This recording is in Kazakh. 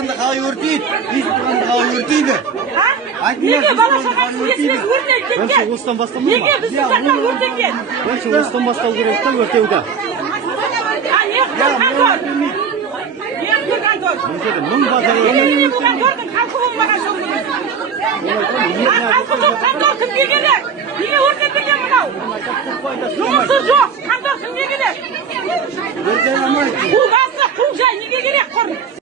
тұрғанда қалай өртейді? Ит тұрғанда қалай өртейді? Неге бала шағасы есінен өртейді кеткен? Осыдан бастамыз ма? Неге біздің жақта өртенген? Осыдан бастау керек та өртеуді. Мың базар Неге бұл контордың халқы болмаған жоқ? Халқы жоқ, контор кімге керек? Неге өртетілген мынау? Жұмысы жоқ, контор кімге керек? Бұл басы, бұл жай неге керек құр?